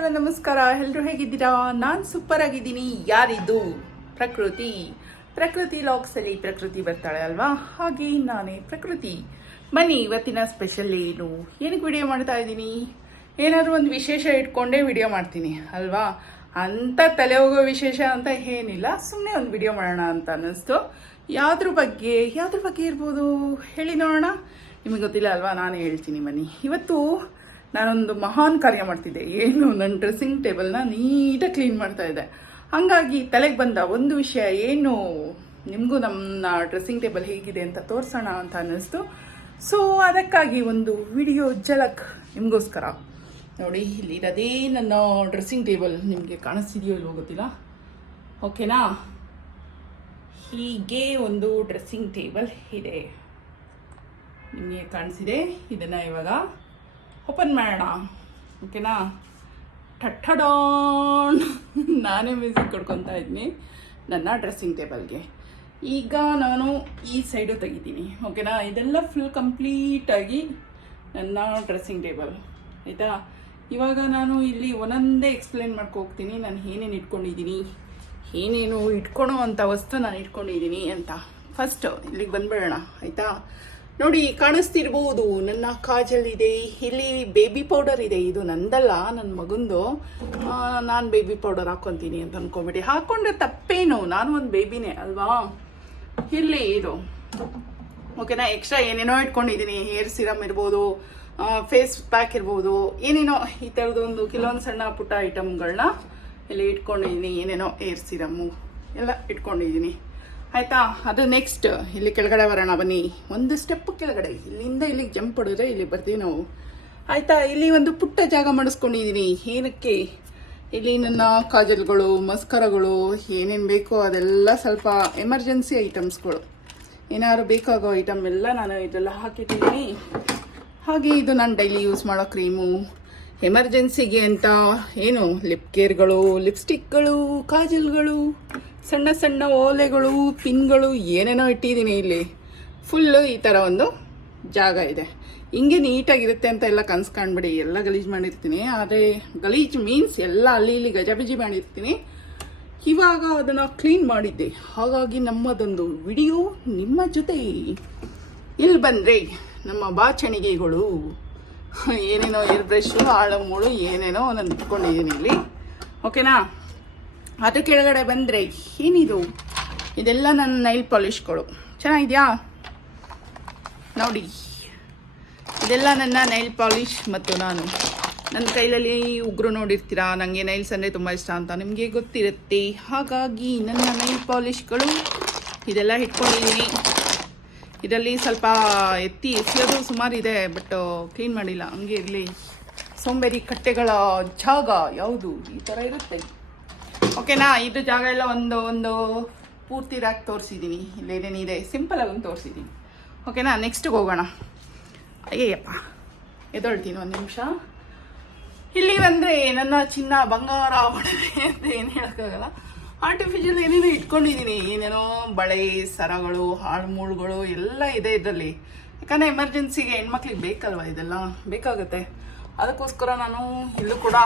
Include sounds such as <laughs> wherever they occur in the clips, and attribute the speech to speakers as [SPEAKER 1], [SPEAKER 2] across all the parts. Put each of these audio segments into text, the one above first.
[SPEAKER 1] ನಮಸ್ಕಾರ. ಎಲ್ಲರೂ ಹೇಗಿದ್ದೀರಾ? ನಾನು ಸೂಪರ್ ಆಗಿದ್ದೀನಿ. ಯಾರಿದು? ಪ್ರಕೃತಿ. ಪ್ರಕೃತಿ ಲಾಕ್ಸಲ್ಲಿ ಪ್ರಕೃತಿ ಬರ್ತಾಳೆ ಅಲ್ವಾ? ಹಾಗೆ ನಾನೇ ಪ್ರಕೃತಿ. ಬನ್ನಿ, ಇವತ್ತಿನ ಸ್ಪೆಷಲ್ ಏನು? ಏನಕ್ಕೆ ವಿಡಿಯೋ ಮಾಡ್ತಾ ಇದ್ದೀನಿ? ಏನಾದರೂ ಒಂದು ವಿಶೇಷ ಇಟ್ಕೊಂಡೇ ವಿಡಿಯೋ ಮಾಡ್ತೀನಿ ಅಲ್ವಾ? ಅಂತ ತಲೆ ಹೋಗೋ ವಿಶೇಷ ಅಂತ ಏನಿಲ್ಲ. ಸುಮ್ಮನೆ ಒಂದು ವಿಡಿಯೋ ಮಾಡೋಣ ಅಂತ ಅನ್ನಿಸ್ತು. ಯಾವ್ದ್ರ ಬಗ್ಗೆ? ಯಾವ್ದ್ರ ಬಗ್ಗೆ ಇರ್ಬೋದು? ಹೇಳಿ ನೋಡೋಣ. ನಿಮಗೆ ಗೊತ್ತಿಲ್ಲ ಅಲ್ವಾ? ನಾನು ಹೇಳ್ತೀನಿ ಬನ್ನಿ. ಇವತ್ತು ನಾನೊಂದು ಮಹಾನ್ ಕಾರ್ಯ ಮಾಡ್ತಿದ್ದೆ. ಏನು ನನ್ನ ಡ್ರೆಸ್ಸಿಂಗ್ ಟೇಬಲ್ನ ನೀಟಾಗಿ ಕ್ಲೀನ್ ಮಾಡ್ತಾ ಇದ್ದೆ. ಹಾಗಾಗಿ ತಲೆಗೆ ಬಂದ ಒಂದು ವಿಷಯ, ಏನು, ನಿಮಗೂ ನಮ್ಮ ಡ್ರೆಸ್ಸಿಂಗ್ ಟೇಬಲ್ ಹೇಗಿದೆ ಅಂತ ತೋರಿಸೋಣ ಅಂತ ಅನ್ನಿಸ್ತು. ಸೊ ಅದಕ್ಕಾಗಿ ಒಂದು ವಿಡಿಯೋ ಜಲಕ್ ನಿಮಗೋಸ್ಕರ. ನೋಡಿ ಇಲ್ಲಿ ಅದೇ ನನ್ನ ಡ್ರೆಸ್ಸಿಂಗ್ ಟೇಬಲ್ ನಿಮಗೆ ಕಾಣಿಸ್ತಿದೆಯೋ ಇಲ್ಲೋ ಗೊತ್ತಿಲ್ಲ. ಓಕೆನಾ? ಹೀಗೆ ಒಂದು ಡ್ರೆಸ್ಸಿಂಗ್ ಟೇಬಲ್ ಇದೆ. ನಿಮಗೆ ಕಾಣಿಸಿದೆ. ಇದನ್ನು ಇವಾಗ ಓಪನ್ ಮಾಡೋಣ ಓಕೆನಾ ಠಠಡೋಣ್ ನಾನೇ ಮ್ಯೂಸಿಕ್ ಕೊಡ್ಕೊತಾ ಇದ್ದೀನಿ ನನ್ನ ಡ್ರೆಸ್ಸಿಂಗ್ ಟೇಬಲ್ಗೆ ಈಗ ನಾನು ಈ ಸೈಡು ತೆಗಿತೀನಿ. ಓಕೆನಾ ಇದೆಲ್ಲ ಫುಲ್ ಕಂಪ್ಲೀಟಾಗಿ ನನ್ನ ಡ್ರೆಸ್ಸಿಂಗ್ ಟೇಬಲ್ ಆಯಿತಾ? ಇವಾಗ ನಾನು ಇಲ್ಲಿ ಒಂದೊಂದೇ ಎಕ್ಸ್ಪ್ಲೇನ್ ಹೋಗ್ತೀನಿ. ನಾನು ಏನೇನು ಇಟ್ಕೊಂಡಿದ್ದೀನಿ ಏನೇನು ಇಟ್ಕೊಳೋ ಅಂಥ ವಸ್ತು ನಾನು ಇಟ್ಕೊಂಡಿದ್ದೀನಿ ಅಂತ. ಫಸ್ಟು ಇಲ್ಲಿಗೆ ಬಂದ್ಬಿಡೋಣ. ಆಯಿತಾ? ನೋಡಿ, ಕಾಣಿಸ್ತಿರ್ಬೋದು. ನನ್ನ ಕಾಜಲ್ ಇದೆ ಇಲ್ಲಿ ಬೇಬಿ ಪೌಡರ್ ಇದೆ. ಇದು ನಂದಲ್ಲ ನನ್ನ ಮಗಂದು. ನಾನು ಬೇಬಿ ಪೌಡರ್ ಹಾಕ್ಕೊತೀನಿ ಅಂತ ಅನ್ಕೊಂಬಿಟ್ಟು ಹಾಕ್ಕೊಂಡ್ರೆ ತಪ್ಪೇನು? ನಾನು ಒಂದು ಬೇಬಿನೇ ಅಲ್ವಾ? ಇಲ್ಲಿ ಇದು. ಓಕೆನಾ? ಎಕ್ಸ್ಟ್ರಾ ಏನೇನೋ ಇಟ್ಕೊಂಡಿದ್ದೀನಿ. ಹೇರ್ ಸಿರಮ್ ಇರ್ಬೋದು ಫೇಸ್ ಪ್ಯಾಕ್ ಇರ್ಬೋದು, ಏನೇನೋ ಈ ಥರದ್ದು ಒಂದು ಕೆಲವೊಂದು ಸಣ್ಣ ಪುಟ್ಟ ಐಟಮ್ಗಳನ್ನ ಇಲ್ಲಿ ಇಟ್ಕೊಂಡಿದ್ದೀನಿ. ಏನೇನೋ ಹೇರ್ ಸಿರಮ್ಮು ಎಲ್ಲ ಇಟ್ಕೊಂಡಿದ್ದೀನಿ. ಆಯಿತಾ? ಅದು ನೆಕ್ಸ್ಟ್ ಇಲ್ಲಿ ಕೆಳಗಡೆ ಬರೋಣ, ಬನ್ನಿ. ಒಂದು ಸ್ಟೆಪ್ ಕೆಳಗಡೆ. ಇಲ್ಲಿಂದ ಇಲ್ಲಿಗೆ ಜಂಪ್ ಹೊಡಿದ್ರೆ ಇಲ್ಲಿ ಬರ್ತೀವಿ ನಾವು. ಆಯಿತಾ? ಇಲ್ಲಿ ಒಂದು ಪುಟ್ಟ ಜಾಗ ಮಾಡಿಸ್ಕೊಂಡಿದ್ದೀನಿ ಏನಕ್ಕೆ? ಇಲ್ಲಿ ನನ್ನ ಕಾಜಲ್ಗಳು, ಮಸ್ಕರಗಳು, ಏನೇನು ಬೇಕೋ ಅದೆಲ್ಲ ಸ್ವಲ್ಪ ಎಮರ್ಜೆನ್ಸಿ ಐಟಮ್ಸ್ಗಳು ಏನಾದ್ರು ಬೇಕಾಗೋ ಐಟಮ್ ಎಲ್ಲ ನಾನು ಇದೆಲ್ಲ ಹಾಕಿಟ್ಟಿದ್ದೀನಿ ಹಾಗೆ ಇದು ನಾನು ಡೈಲಿ ಯೂಸ್ ಮಾಡೋ ಕ್ರೀಮು ಎಮರ್ಜೆನ್ಸಿಗೆ ಅಂತ ಏನು? ಲಿಪ್ ಕೇರ್ಗಳು ಲಿಪ್ಸ್ಟಿಕ್ಗಳು ಕಾಜಲ್ಗಳು ಸಣ್ಣ ಸಣ್ಣ ಓಲೆಗಳು, ಪಿನ್ಗಳು ಏನೇನೋ ಇಟ್ಟಿದ್ದೀನಿ ಇಲ್ಲಿ. ಫುಲ್ಲು ಈ ಥರ ಒಂದು ಜಾಗ ಇದೆ. ಹಿಂಗೆ ನೀಟಾಗಿರುತ್ತೆ ಅಂತ ಎಲ್ಲ ಕನ್ಸು ಎಲ್ಲ ಗಲೀಜು ಮಾಡಿರ್ತೀನಿ. ಆದರೆ ಗಲೀಜು ಮೀನ್ಸ್ ಎಲ್ಲ ಅಲ್ಲಿ ಇಲ್ಲಿ ಗಜಬಿಜಿ ಮಾಡಿರ್ತೀನಿ. ಇವಾಗ ಅದನ್ನು ಕ್ಲೀನ್ ಮಾಡಿದ್ದೆ. ಹಾಗಾಗಿ ನಮ್ಮದೊಂದು ವಿಡಿಯೋ ನಿಮ್ಮ ಜೊತೆ ಇಲ್ಲಿ ಬಂದರೆ ನಮ್ಮ ಬಾಚಣಿಗೆಗಳು. ಏನೇನೋ ಏರ್ ಬ್ರಷು ಆಳು ಮೂಳು ಏನೇನೋ ನಾನು ಇಟ್ಕೊಂಡಿದ್ದೀನಿ ಇಲ್ಲಿ. ಓಕೆನಾ ಅದು ಕೆಳಗಡೆ ಬಂದರೆ ಏನಿದು? ಇದೆಲ್ಲ ನನ್ನ ನೈಲ್ ಪಾಲಿಷ್ಗಳು ಚೆನ್ನಾಗಿದೆಯಾ? ನೋಡಿ. ಇದೆಲ್ಲ ನನ್ನ ನೈಲ್ ಪಾಲಿಷ್ ಮತ್ತು ನಾನು. ನನ್ನ ಕೈಲಲ್ಲಿ ಉಗ್ರು ನೋಡಿರ್ತೀರಾ? ನನಗೆ ನೈಲ್ಸ್ ಅಂದರೆ ತುಂಬ ಇಷ್ಟ ಅಂತ ನಿಮಗೆ ಗೊತ್ತಿರುತ್ತೆ. ಹಾಗಾಗಿ ನನ್ನ ನೈಲ್ ಪಾಲಿಷ್ಗಳು ಇದೆಲ್ಲ ಇಟ್ಕೊಂಡಿದ್ದೀನಿ. ಇದರಲ್ಲಿ ಸ್ವಲ್ಪ ಎತ್ತಿ ಎಸಿಯೋದು ಸುಮಾರು ಇದೆ ಬಟ್ ಕ್ಲೀನ್ ಮಾಡಿಲ್ಲ. ಹಂಗೆ ಇರಲಿ. ಸೋಂಬೇರಿ ಕಟ್ಟೆಗಳ ಜಾಗ ಯಾವುದು? ಈ ಥರ ಇರುತ್ತೆ. ಓಕೆನಾ ಇದು ಜಾಗ ಎಲ್ಲ ಒಂದು ಒಂದು ಪೂರ್ತಿ ರ್ಯಾಕ್ ತೋರಿಸಿದ್ದೀನಿ ಇಲ್ಲೇನೇನಿದೆ ಸಿಂಪಲಾಗಿ ಒಂದು ತೋರಿಸಿದ್ದೀನಿ ಓಕೆನಾ ನೆಕ್ಸ್ಟ್ಗೆ ಹೋಗೋಣ. ಅಯ್ಯಪ್ಪ ಎದೊಳ್ತೀನಿ ಒಂದು ನಿಮಿಷ. ಇಲ್ಲಿ ಬಂದರೆ ನನ್ನ ಚಿನ್ನ ಬಂಗಾರ ಅಂತ ಏನು ಹೇಳೋಕ್ಕಾಗಲ್ಲ. ಆರ್ಟಿಫಿಷಿಯಲ್ ಏನೇನೋ ಇಟ್ಕೊಂಡಿದ್ದೀನಿ ಏನೇನೋ ಬಳೆ, ಸರಗಳು, ಹಾಳುಮೂಳುಗಳು ಎಲ್ಲ ಇದೆ ಇದರಲ್ಲಿ. ಯಾಕಂದರೆ ಎಮರ್ಜೆನ್ಸಿಗೆ ಹೆಣ್ಮಕ್ಳಿಗೆ ಬೇಕಲ್ವ ಇದೆಲ್ಲ? ಬೇಕಾಗುತ್ತೆ. ಅದಕ್ಕೋಸ್ಕರ ನಾನು ಇಲ್ಲೂ ಕೂಡ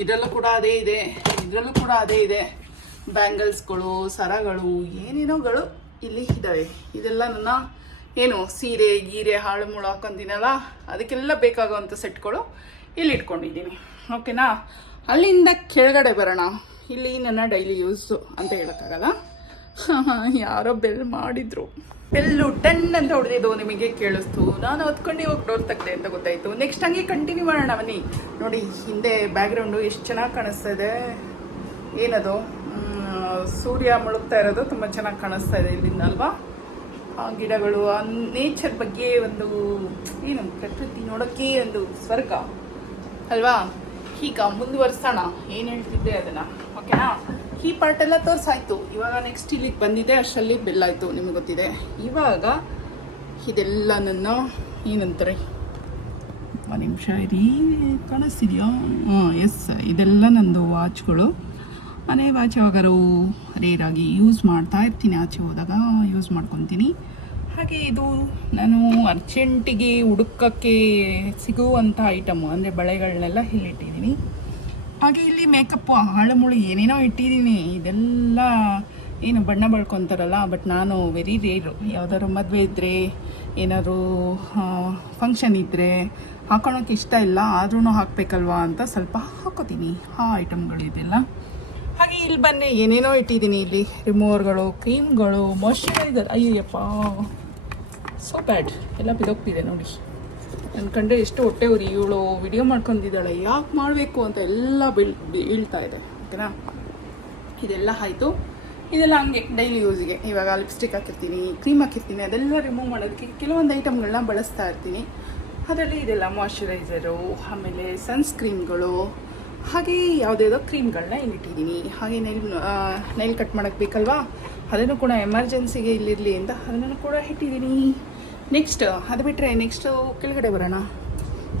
[SPEAKER 1] ಇದರಲ್ಲೂ ಕೂಡ ಅದೇ ಇದೆ. ಇದರಲ್ಲೂ ಕೂಡ ಅದೇ ಇದೆ. ಬ್ಯಾಂಗಲ್ಸ್ಗಳು, ಸರಗಳು, ಏನೇನೋಗಳು ಇಲ್ಲಿ ಇದ್ದಾವೆ ಇದೆಲ್ಲ ನನ್ನ ಏನು ಸೀರೆ, ಗೀರೆ, ಹಾಳು ಮುಳು ಹಾಕೊಂತೀನಲ್ಲ ಅದಕ್ಕೆಲ್ಲ ಬೇಕಾಗುವಂಥ ಸೆಟ್ಗಳು ಇಲ್ಲಿ ಇಟ್ಕೊಂಡಿದ್ದೀನಿ. ಓಕೆನಾ? ಅಲ್ಲಿಂದ ಕೆಳಗಡೆ ಬರೋಣ. ಇಲ್ಲಿ ನನ್ನ ಡೈಲಿ ಯೂಸು ಅಂತ ಹೇಳೋಕ್ಕಾಗಲ್ಲ. <laughs> ಯಾರೋ ಬೆಲ್ ಮಾಡಿದ್ರು. ಬೆಲ್ಲು ಟೆನ್ ಅಂತ ಹೊಡೆದಿದ್ದು ನಿಮಗೆ ಕೇಳಿಸ್ತು. ನಾನು ಹೊತ್ಕೊಂಡು ಇವಾಗ ಡೋರ್ ತೆಗ್ದೆ ಅಂತ ಗೊತ್ತಾಯಿತು. ನೆಕ್ಸ್ಟ್ ಹಂಗೆ ಕಂಟಿನ್ಯೂ ಮಾಡೋಣ ಬನ್ನಿ. ನೋಡಿ, ಹಿಂದೆ ಬ್ಯಾಕ್ಗ್ರೌಂಡು ಎಷ್ಟು ಚೆನ್ನಾಗಿ ಕಾಣಿಸ್ತಾ ಇದೆ ಏನದು ಸೂರ್ಯ ಮುಳುಗ್ತಾ ಇರೋದು ತುಂಬ ಚೆನ್ನಾಗಿ ಕಾಣಿಸ್ತಾ ಇದೆ ಇಲ್ಲಿಂದ, ಅಲ್ವಾ? ಆ ಗಿಡಗಳು, ಆ ನೇಚರ್ ಬಗ್ಗೆ ಒಂದು, ಏನು, ಪ್ರಕೃತಿ ನೋಡೋಕ್ಕೆ ಒಂದು ಸ್ವರ್ಗ, ಅಲ್ವಾ? ಈಗ ಮುಂದುವರ್ಸೋಣ. ಏನು ಹೇಳ್ತಿದ್ದೆ ಅದನ್ನು? ಓಕೆನಾ ಈ ಪಾರ್ಟ್ ಎಲ್ಲ ತೋರ್ಸಾಯ್ತು. ಇವಾಗ ನೆಕ್ಸ್ಟ್ ಇಲ್ಲಿಗೆ ಬಂದಿದೆ, ಅಷ್ಟರಲ್ಲಿ ಬೆಲ್ಲಾಯಿತು ನಿಮಗೆ ಗೊತ್ತಿದೆ. ಇವಾಗ ಇದೆಲ್ಲ ನನ್ನ ಏನಂತಾರೆ? ಒಂದು ನಿಮಿಷ ಇರಿ, ಕಾಣಿಸ್ತಿದೆಯಾ? ಹಾಂ ಎಸ್ ಇದೆಲ್ಲ ನಂದು ವಾಚ್ಗಳು. ಮನೆ ವಾಚ್ ಯಾವಾಗಾರು ರೇರಾಗಿ ಯೂಸ್ ಮಾಡ್ತಾ ಇರ್ತೀನಿ, ಆಚೆ ಹೋದಾಗ ಯೂಸ್ ಮಾಡ್ಕೊತೀನಿ. ಹಾಗೆ ಇದು ನಾನು ಅರ್ಜೆಂಟಿಗೆ ಹುಡುಕಕ್ಕೆ ಸಿಗುವಂಥ ಐಟಮು ಅಂದರೆ ಬಳೆಗಳನ್ನೆಲ್ಲ ಇಲ್ಲಿಟ್ಟಿದ್ದೀನಿ. ಹಾಗೆ ಇಲ್ಲಿ ಮೇಕಪ್ಪು ಹಾಳುಮುಳು ಏನೇನೋ ಇಟ್ಟಿದ್ದೀನಿ. ಇದೆಲ್ಲ ಏನು ಬಣ್ಣ ಬಳ್ಕೊತಾರಲ್ಲ ಬಟ್ ನಾನು ವೆರಿ ರೇರು ಯಾವ್ದಾದ್ರು ಮದುವೆ ಇದ್ದರೆ ಏನಾದ್ರು ಫಂಕ್ಷನ್ ಇದ್ದರೆ ಹಾಕೊಳಕ್ಕೆ ಇಷ್ಟ ಇಲ್ಲ ಆದ್ರೂ ಹಾಕಬೇಕಲ್ವಾ ಅಂತ ಸ್ವಲ್ಪ ಹಾಕೋತೀನಿ. ಆ ಐಟಮ್ಗಳು ಇದೆಲ್ಲ. ಹಾಗೆ ಇಲ್ಲಿ ಬನ್ನಿ, ಏನೇನೋ ಇಟ್ಟಿದ್ದೀನಿ ಇಲ್ಲಿ. ರಿಮೂವರ್ಗಳು ಕ್ರೀಮ್ಗಳು ಮಾಯ್ಶ್ಚರೈಸರ್ ಅಯ್ಯಪ್ಪ ಸೋ ಬ್ಯಾಡ್ ಎಲ್ಲ ಬಿದೋಗ್ತಿದೆ ನೋಡಿ. ನನ್ನ ಕಂಡ್ರೆ ಎಷ್ಟು ಹೊಟ್ಟೆ ಉರಿ, ಇವಳು ವಿಡಿಯೋ ಮಾಡ್ಕೊಂಡಿದ್ದಾಳೆ, ಯಾಕೆ ಮಾಡಬೇಕು ಅಂತ ಎಲ್ಲ ಬೀಳ್, ಬೀಳ್ತಾ ಇದೆ ಓಕೆನಾ ಇದೆಲ್ಲ ಆಯಿತು. ಇದೆಲ್ಲ ಹಂಗೆ ಡೈಲಿ ಯೂಸಿಗೆ ಇವಾಗ ಲಿಪ್ಸ್ಟಿಕ್ ಹಾಕಿರ್ತೀನಿ ಕ್ರೀಮ್ ಹಾಕಿರ್ತೀನಿ, ಅದೆಲ್ಲ ರಿಮೂವ್ ಮಾಡೋದಕ್ಕೆ ಕೆಲವೊಂದು ಐಟಮ್ಗಳನ್ನ ಬಳಸ್ತಾ ಇರ್ತೀನಿ. ಅದರಲ್ಲಿ ಇದೆಲ್ಲ ಮಾಯ್ಶ್ಚರೈಸರು ಆಮೇಲೆ ಸನ್ಸ್ಕ್ರೀಮ್ಗಳು ಹಾಗೆ ಯಾವುದ್ಯಾವುದೋ ಕ್ರೀಮ್ಗಳನ್ನ ಇಲ್ಲಿಟ್ಟಿದ್ದೀನಿ ಹಾಗೆ ನೈಲ್ ನೈಲ್ ಕಟ್ ಮಾಡೋಕ್ಕೆ ಬೇಕಲ್ವಾ? ಅದನ್ನು ಕೂಡ ಎಮರ್ಜೆನ್ಸಿಗೆ ಇಲ್ಲಿರಲಿ ಅಂತ ಅದನ್ನು ಕೂಡ ಇಟ್ಟಿದ್ದೀನಿ. ನೆಕ್ಸ್ಟ್ ಅದು ಬಿಟ್ಟರೆ ನೆಕ್ಸ್ಟು ಕೆಳಗಡೆ ಬರೋಣ.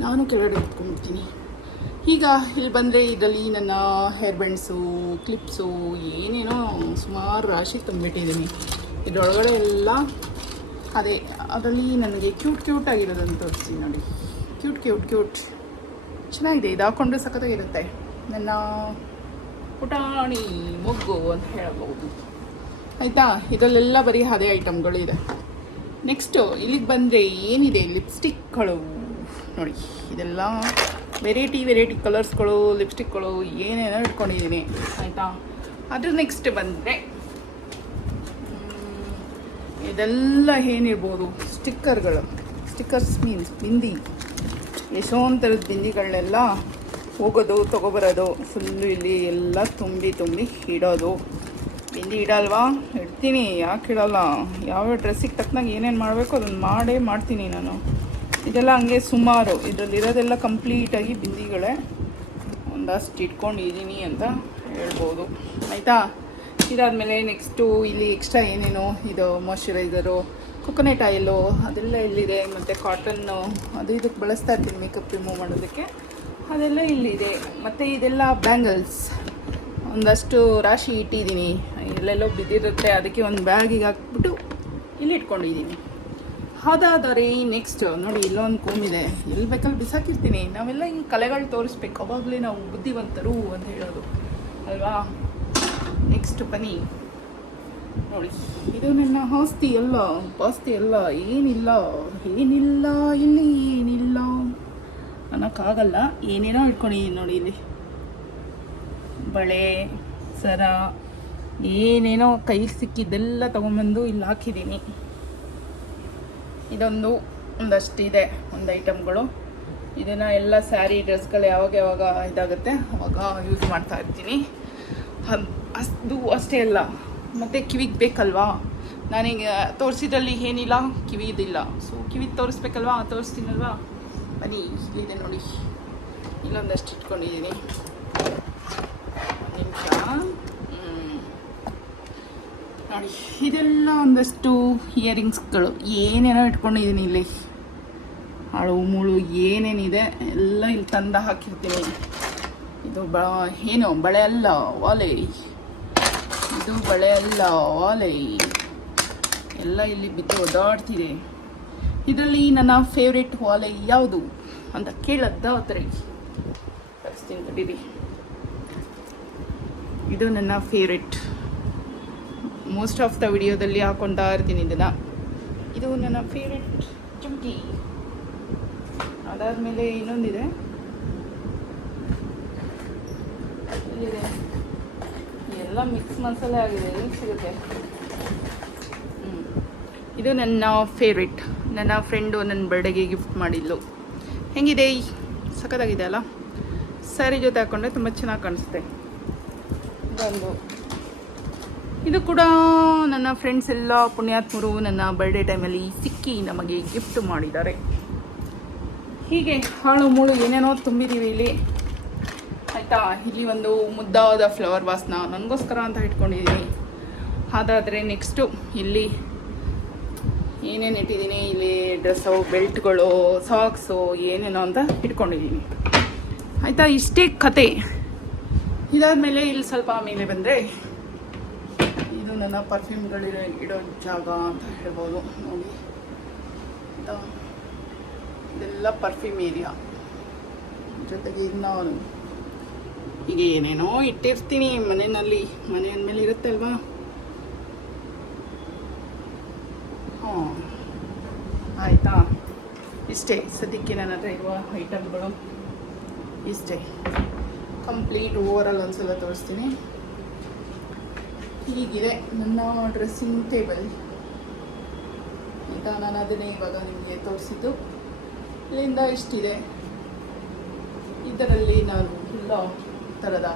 [SPEAKER 1] ನಾನು ಕೆಳಗಡೆ ಕೂತ್ಕೊಂಡ್ಬಿಡ್ತೀನಿ. ಈಗ ಇಲ್ಲಿ ಬಂದರೆ ಇದರಲ್ಲಿ ನನ್ನ ಹೇರ್ ಬ್ಯಾಂಡ್ಸು ಕ್ಲಿಪ್ಸು ಏನೇನೋ ಸುಮಾರು ರಾಶಿ ತಂದುಬಿಟ್ಟಿದ್ದೀನಿ. ಇದರೊಳಗಡೆ ಎಲ್ಲ ಅದೇ, ಅದರಲ್ಲಿ ನನಗೆ ಕ್ಯೂಟ್ ಕ್ಯೂಟ್ ಆಗಿರೋದನ್ನು ತೋರಿಸ್ತೀನಿ ನೋಡಿ. ಕ್ಯೂಟ್ ಕ್ಯೂಟ್ ಕ್ಯೂಟ್ ಚೆನ್ನಾಗಿದೆ, ಇದು ಹಾಕೊಂಡ್ರೆ ಸಖತ್ತಾಗಿರುತ್ತೆ. ನನ್ನ ಪುಟಾಣಿ ಮೊಗ್ಗು ಅಂತ ಹೇಳಬಹುದು. ಆಯಿತಾ? ಇದರಲ್ಲೆಲ್ಲ ಬರೀ ಅದೇ ಐಟಮ್ಗಳು ಇದೆ ನೆಕ್ಸ್ಟು ಇಲ್ಲಿಗೆ ಬಂದರೆ ಏನಿದೆ? ಲಿಪ್ಸ್ಟಿಕ್ಗಳು ನೋಡಿ, ಇದೆಲ್ಲ ವೆರೈಟಿ ವೆರೈಟಿ ಕಲರ್ಸ್ಗಳು ಲಿಪ್ಸ್ಟಿಕ್ಗಳು ಏನೇನೋ ಇಟ್ಕೊಂಡಿದ್ದೀನಿ. ಆಯಿತಾ? ಅದ್ರ ನೆಕ್ಸ್ಟ್ ಬಂದರೆ ಇದೆಲ್ಲ ಏನಿರ್ಬೋದು? ಸ್ಟಿಕ್ಕರ್ಗಳು ಸ್ಟಿಕ್ಕರ್ಸ್ ಮೀನ್ಸ್ ಬಿಂದಿ ಎಷ್ಟೋ ಥರದ ಬಿಂದಿಗಳನ್ನೆಲ್ಲ ಹೋಗೋದು, ತೊಗೊಬರೋದು ಫುಲ್ಲು ಇಲ್ಲಿ ಎಲ್ಲ ತುಂಬಿ ತುಂಬಿ ಇಡೋದು ಬಿಂದಿ ಇಡಲ್ವಾ? ಇಡ್ತೀನಿ, ಯಾಕೆ ಇಡಲ್ಲ? ಯಾವ ಡ್ರೆಸ್ಸಿಗೆ ತಕ್ಕನಾಗ ಏನೇನು ಮಾಡಬೇಕು ಅದನ್ನು ಮಾಡೇ ಮಾಡ್ತೀನಿ ನಾನು. ಇದೆಲ್ಲ ಹಂಗೆ ಸುಮಾರು. ಇದರಲ್ಲಿರೋದೆಲ್ಲ ಕಂಪ್ಲೀಟಾಗಿ ಬಿಂದಿಗಳೇ. ಒಂದಷ್ಟು ಇಟ್ಕೊಂಡಿದ್ದೀನಿ ಅಂತ ಹೇಳ್ಬೋದು. ಆಯಿತಾ? ಇದಾದಮೇಲೆ ನೆಕ್ಸ್ಟು ಇಲ್ಲಿ ಎಕ್ಸ್ಟ್ರಾ ಏನೇನು ಇದು ಮಾಯ್ಶ್ಚರೈಸರು, ಕೊಕೊನೆಟ್ ಆಯಿಲು, ಅದೆಲ್ಲ ಇಲ್ಲಿದೆ ಮತ್ತು ಕಾಟನ್ನು, ಅದು ಇದಕ್ಕೆ ಬಳಸ್ತಾ ಇರ್ತೀನಿ ಮೇಕಪ್ ರಿಮೂವ್ ಮಾಡೋದಕ್ಕೆ. ಅದೆಲ್ಲ ಇಲ್ಲಿದೆ. ಮತ್ತು ಇದೆಲ್ಲ ಬ್ಯಾಂಗಲ್ಸ್. ಒಂದಷ್ಟು ರಾಶಿ ಇಟ್ಟಿದ್ದೀನಿ. ಎಲ್ಲೆಲ್ಲೋ ಬಿದ್ದಿರುತ್ತೆ, ಅದಕ್ಕೆ ಒಂದು ಬ್ಯಾಗಿಗೆ ಹಾಕ್ಬಿಟ್ಟು ಇಲ್ಲಿ ಇಟ್ಕೊಂಡಿದ್ದೀನಿ. ಅದಾದರೆ ನೆಕ್ಸ್ಟ್ ನೋಡಿ ಇಲ್ಲೊಂದು ಕೂಮಿದೆ ಎಲ್ಲಿ ಬೇಕಲ್ಲಿ ಬಿಸಾಕಿರ್ತೀನಿ. ನಾವೆಲ್ಲ ಹಿಂಗೆ ಕಲೆಗಳು ತೋರಿಸ್ಬೇಕು. ಅವಾಗಲೇ ನಾವು ಬುದ್ಧಿವಂತರು ಅಂತ ಹೇಳೋದು. ಅಲ್ವಾ? ನೆಕ್ಸ್ಟ್ ಬನ್ನಿ. ನೋಡಿ, ಇದು ನನ್ನ ಆಸ್ತಿ ಎಲ್ಲ ಆಸ್ತಿ ಎಲ್ಲ ಏನಿಲ್ಲ ಏನಿಲ್ಲ, ಇಲ್ಲಿ ಏನಿಲ್ಲ. ಅನ್ನೋಕ್ಕಾಗಲ್ಲ. ಏನೇನೋ ಇಟ್ಕೊಂಡಿದ್ದೀನಿ ನೋಡಿ ಇಲ್ಲಿ. ಬಳೆ, ಸರ, ಏನೇನೋ ಕೈಗೆ ಸಿಕ್ಕಿದ್ದೆಲ್ಲ ತೊಗೊಂಬಂದು ಇಲ್ಲಿ ಹಾಕಿದ್ದೀನಿ. ಇದೊಂದು, ಒಂದಷ್ಟಿದೆ, ಒಂದು ಐಟಮ್ಗಳು. ಇದನ್ನು ಎಲ್ಲ ಸ್ಯಾರಿ ಡ್ರೆಸ್ಗಳು ಯಾವಾಗ ಯಾವಾಗ ಇದಾಗುತ್ತೆ ಅವಾಗ ಯೂಸ್ ಮಾಡ್ತಾ ಇರ್ತೀನಿ. ಅದ್- ಅದು ಅಷ್ಟೇ ಅಲ್ಲ, ಮತ್ತು ಕಿವಿಗೆ ಬೇಕಲ್ವಾ? ನನಗೆ ತೋರಿಸಿದ್ರಲ್ಲಿ ಏನಿಲ್ಲ, ಕಿವಿದಿಲ್ಲ. ಸೊ ಕಿವಿಗೆ ತೋರಿಸ್ಬೇಕಲ್ವಾ? ತೋರಿಸ್ತೀನಲ್ವಾ? ಬನ್ನಿ, ಇಲ್ಲಿದೆ ನೋಡಿ. ಇಲ್ಲೊಂದಷ್ಟು ಇಟ್ಕೊಂಡಿದ್ದೀನಿ. ನಿಮಿಷ. ನೋಡಿ ಇದೆಲ್ಲ ಒಂದಷ್ಟು ಇಯರಿಂಗ್ಸ್ಗಳು. ಏನೇನೋ ಇಟ್ಕೊಂಡಿದ್ದೀನಿ ಇಲ್ಲಿ. ಹಾಳು ಮುಳು, ಏನೇನಿದೆ, ಎಲ್ಲ ಇಲ್ಲಿ ತಂದ ಹಾಕಿರ್ತೀನಿ. ಇದು ಬ, ಏನು, ಬಳೆ ಅಲ್ಲ ವಾಲೆ ಇದು ಬಳೆ ಅಲ್ಲ ವಾಲೆ ಎಲ್ಲ ಇಲ್ಲಿ ಬಿದ್ದು ಓಡಾಡ್ತಿದೆ. ಇದರಲ್ಲಿ ನನ್ನ ಫೇವ್ರೆಟ್ ವಾಲೆ ಯಾವುದು ಅಂತ ಕೇಳದ್ದಾದ್ರೆ ಕಳಿಸ್ತೀನಿ ತಡೀರಿ ಇದು ನನ್ನ ಫೇವ್ರೆಟ್ ಮೋಸ್ಟ್ ಆಫ್ ದ ವಿಡಿಯೋದಲ್ಲಿ ಹಾಕೊಂಡಾ ಇರ್ತೀನಿ ಇದನ್ನು. ಇದು ನನ್ನ ಫೇವ್ರೆಟ್ ಚುಮ್ಕಿ ಅದಾದಮೇಲೆ ಇನ್ನೊಂದಿದೆ. ಇಲ್ಲಿದೆ. ಎಲ್ಲ ಮಿಕ್ಸ್ ಮಸಾಲೆ ಆಗಿದೆ ಸಿಗುತ್ತೆ. ಇದು ನನ್ನ ಫೇವ್ರೆಟ್ ನನ್ನ ಫ್ರೆಂಡು ನನ್ನ ಬರ್ಡೇಗೆ ಗಿಫ್ಟ್ ಮಾಡಿದ್ಲು ಹೆಂಗಿದೆ? ಸಖತ್ತಾಗಿದೆ ಅಲ್ಲ? ಸ್ಯಾರಿ ಜೊತೆ ಹಾಕ್ಕೊಂಡ್ರೆ ತುಂಬ ಚೆನ್ನಾಗಿ ಕಾಣಿಸುತ್ತೆ. ಇದೊಂದು ಇದು ಕೂಡ ನನ್ನ ಫ್ರೆಂಡ್ಸ್ ಎಲ್ಲ ಪುಣ್ಯಾತ್ಮರು ನನ್ನ ಬರ್ಡೇ ಟೈಮಲ್ಲಿ ಸಿಕ್ಕಿ ನಮಗೆ ಗಿಫ್ಟ್ ಮಾಡಿದ್ದಾರೆ. ಹೀಗೆ ಹಾಳು ಮೂಳು ಏನೇನೋ ತುಂಬಿದ್ದೀವಿ ಇಲ್ಲಿ. ಆಯಿತಾ? ಇಲ್ಲಿ ಒಂದು ಮುದ್ದಾದ ಫ್ಲವರ್ ವಾಸ್ನ ನನಗೋಸ್ಕರ ಅಂತ ಇಟ್ಕೊಂಡಿದ್ದೀನಿ. ಹಾಗಾದರೆ ನೆಕ್ಸ್ಟು ಇಲ್ಲಿ ಏನೇನು ಇಟ್ಟಿದ್ದೀನಿ? ಇಲ್ಲಿ ಡ್ರೆಸ್ಸು ಬೆಲ್ಟ್ಗಳು ಸಾಕ್ಸು ಏನೇನೋ ಅಂತ ಇಟ್ಕೊಂಡಿದ್ದೀನಿ. ಆಯಿತಾ? ಇಷ್ಟೇ ಕತೆ. ಇದಾದಮೇಲೆ ಇಲ್ಲಿ ಸ್ವಲ್ಪ ಮೇಲೆ ಬಂದರೆ ಇದು ನನ್ನ ಪರ್ಫ್ಯೂಮ್ಗಳಿರೋ ಇಡೋ ಜಾಗ ಅಂತ ಹೇಳ್ಬೋದು. ನೋಡಿ? ಇದೆಲ್ಲ ಪರ್ಫ್ಯೂಮ್ ಏರಿಯಾ ಜೊತೆಗೆ ಇನ್ನು ಈಗ ಏನೇನೋ ಇಟ್ಟಿರ್ತೀನಿ ಮನೆಯಲ್ಲಿ. ಮನೆ ಅಂದಮೇಲೆ ಇರುತ್ತೆ ಅಲ್ವಾ? ಆಯಿತಾ? ಇಷ್ಟೇ. ಸದ್ಯಕ್ಕೆ ನನ್ನ ಹತ್ರ ಇರುವ ಐಟಮ್ಗಳು ಇಷ್ಟೇ. ಕಂಪ್ಲೀಟ್ ಓವರಾಲ್ ಒಂದ್ಸಲ ತೋರಿಸ್ತೀನಿ. ಹೀಗಿದೆ ನನ್ನ ಡ್ರೆಸ್ಸಿಂಗ್ ಟೇಬಲ್ ಈಗ ನಾನು ಅದನ್ನೇ ಇವಾಗ ನಿಮಗೆ ತೋರಿಸಿದ್ದು. ಇಲ್ಲಿಂದ ಇಷ್ಟಿದೆ. ಇದರಲ್ಲಿ ನಾನು ಎಲ್ಲ ಥರದ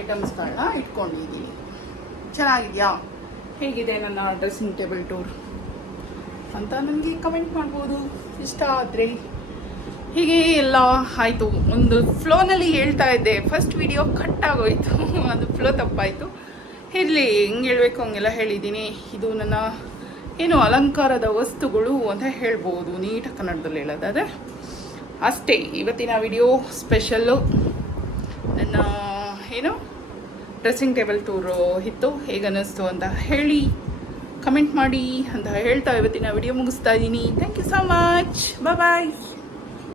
[SPEAKER 1] ಐಟಮ್ಸ್ಗಳನ್ನ ಇಟ್ಕೊಂಡಿದ್ದೀನಿ. ಚೆನ್ನಾಗಿದೆಯಾ? ಹೇಗಿದೆ ನನ್ನ ಡ್ರೆಸ್ಸಿಂಗ್ ಟೇಬಲ್ ಟೂರ್ ಅಂತ ನನಗೆ ಕಮೆಂಟ್ ಮಾಡ್ಬೋದು. ಇಷ್ಟ ಆದರೆ. ಹೀಗೆ ಎಲ್ಲ ಆಯಿತು. ಒಂದು ಫ್ಲೋನಲ್ಲಿ ಹೇಳ್ತಾ ಇದ್ದೆ. ಫಸ್ಟ್ ವಿಡಿಯೋ ಕಟ್ ಆಗೋಯ್ತು. <laughs> ಅದು ಫ್ಲೋ ತಪ್ಪಾಯಿತು. ಇರಲಿ, ಹೆಂಗೆ ಹೇಳಬೇಕು ಹಂಗೆಲ್ಲ ಹೇಳಿದ್ದೀನಿ. ಇದು ನನ್ನ ಏನು ಅಲಂಕಾರದ ವಸ್ತುಗಳು ಅಂತ ಹೇಳ್ಬೋದು. ನೀಟ ಕನ್ನಡದಲ್ಲಿ ಹೇಳೋದಾದರೆ. ಅಷ್ಟೇ, ಇವತ್ತಿನ ವಿಡಿಯೋ ಸ್ಪೆಷಲ್ಲು ನನ್ನ ಏನು ಡ್ರೆಸ್ಸಿಂಗ್ ಟೇಬಲ್ ಟೂರು ಇತ್ತು. ಹೇಗನ್ನಿಸ್ತು ಅಂತ ಹೇಳಿ ಕಮೆಂಟ್ ಮಾಡಿ ಅಂತ ಹೇಳ್ತಾ ಇವತ್ತಿನ ವಿಡಿಯೋ ಮುಗಿಸ್ತಾ ಇದ್ದೀನಿ. Thank you so much bye